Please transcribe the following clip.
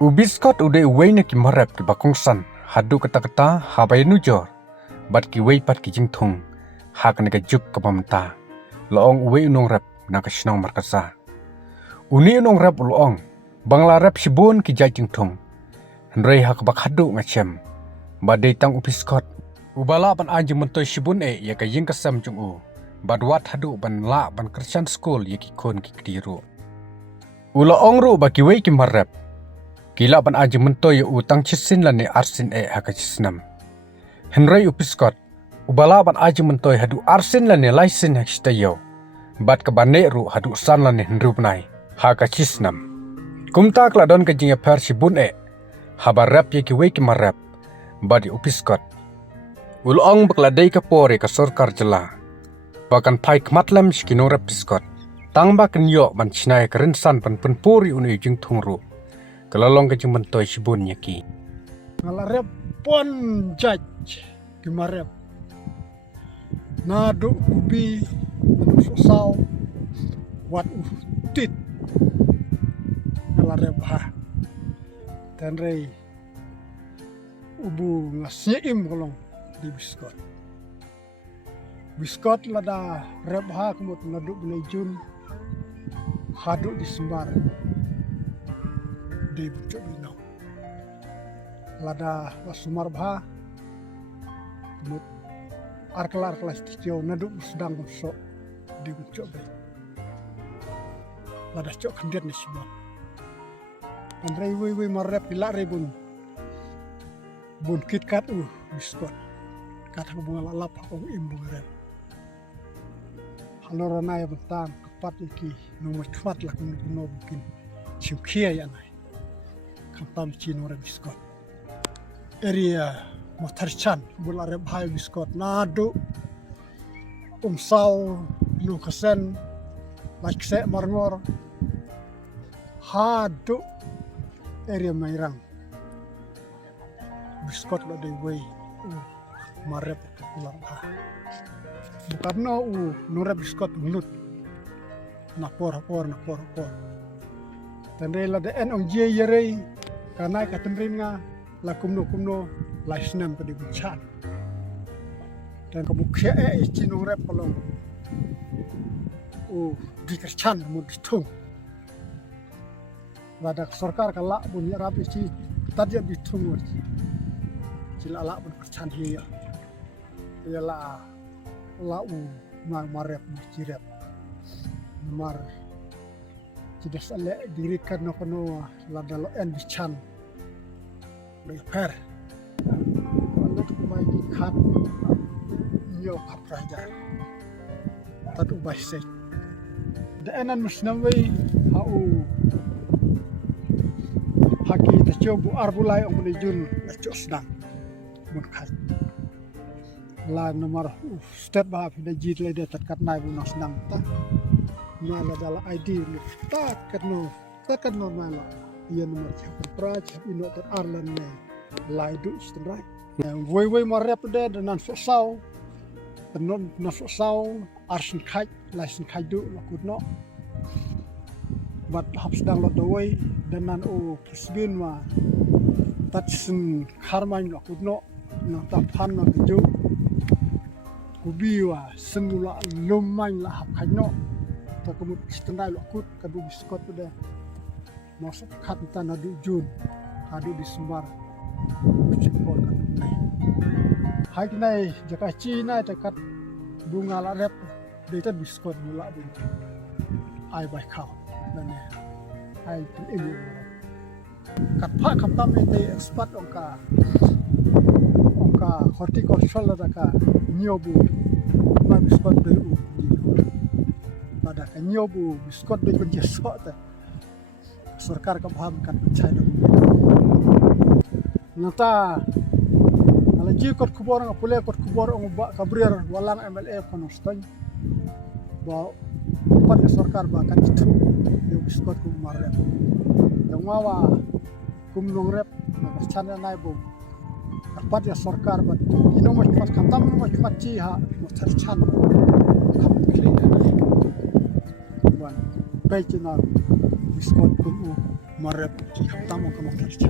Biskot udah uway na kimarap ki bakongsan hadu kata-kata habay nujor bat ki way pat ki jingthong hak na juk kapamta loong uway unong rap na kasinong markasa uni unong rap loong bangla rap sibun ki jay jingthong henrei hak bak hadu ngachem badai tang biskot ubala ban anjing mentoy sibun ya ka ying kasam jung u badwat hadu ban la ban Christian school ya ki kon ki kdiru uloong ru ba ki way ki marap Kila ban aji mentoy utang cisin lani arsin haka cisnam. Henrei biskot ubala ban aji mentoy hadu arsin lani laisin hak stayo. Bat kabane ru hadu san lani henrubnai haka cisnam. Kumta kladon ka jinga persi bun habar rap ye ki weki marap badi biskot. Ulong bakladai ka pore ka sorkar jela. Bakan pai kmatlam skino rap biskot. Tang bakan yo ban cinai kerensan pan penpuri unu jing tungru. Kelalong ke cuman toy sibun ki. Ngalarep pon jaj kimarep. Nadu kubi susau wat utit. Ngalarep ha. Tenrei ubu ngasyeim kolong di biskot. Biskot lada rep ha kumut nadu benejun hadu di sembar. Di bucuk binau lada wasumar bha mut arklar kelas tijo nadu sedang busok di bucuk be lada cok kendiat ni sibon andrei wi marep pila rebun bun kitkat biskot kata bunga lalap ong imbu rep halorana ya bentang kepat iki nomor kuat lah kuno bikin ciukia ya nai Kampam cino re biskot. Area motarchan bula re bhai biskot nadu umsau lukasen lakse marngor hadu area mairang biskot lo dei way marep bula bha. Bukan no nure biskot nut napor. Tandai la de en ong je yerei karena katendrim nga la kumno laisnam ka dibuchan dan kemukhe cino rep kolong dikerchan mo ditung lada sarkar kala bunya rapi ci tadi ditung cila la bun kerchan hiya ya la marep cirep mar tidak salah dirikan no lada lo en bichan per kalau kumai kat yo kapraja tatu baisek da enan musnamway hau haki tacobu arbulai ong menijun taco sedang mun khat la nomor step ba pina jit le de tatkat nai bu nos nang ta mala dala ID takat normal ia nomor praj ino ter arlan ne laidu istrai voi marep de dan sosau tenon na sosau arsin khai laisin khai du lakudno bat hap sedang lot doi dan presbin ma tatsin kharmain lakudno na taphan na ju kubi wa semula lumain la hap khaino ta kumut istrai lakut kadu biskot de masuk kat tanah di Jun hadu di Sembar cipol kan hai kinai jaka Cina dekat bunga la rep deta biskot mula di ai bai khaw dan ai tin ini kat pha kham tam te expert ongka horticultural la ka nyobu ma biskot de u pada ka nyobu biskot de kun jesot ta sarkar ka paham kan percaya nata ala ji kot kubor nga pule kot kubor ong ba kabrir walang MLA Nongstoin ba pat sarkar ba kan itu yo biskot ku marep yang mawa kum long rep na chana nai bo pat ya sarkar ba ino mo mat khatam mo mat chi ha mo chan kham kle ban pe china biskot pun marep ci tamu kamu kerja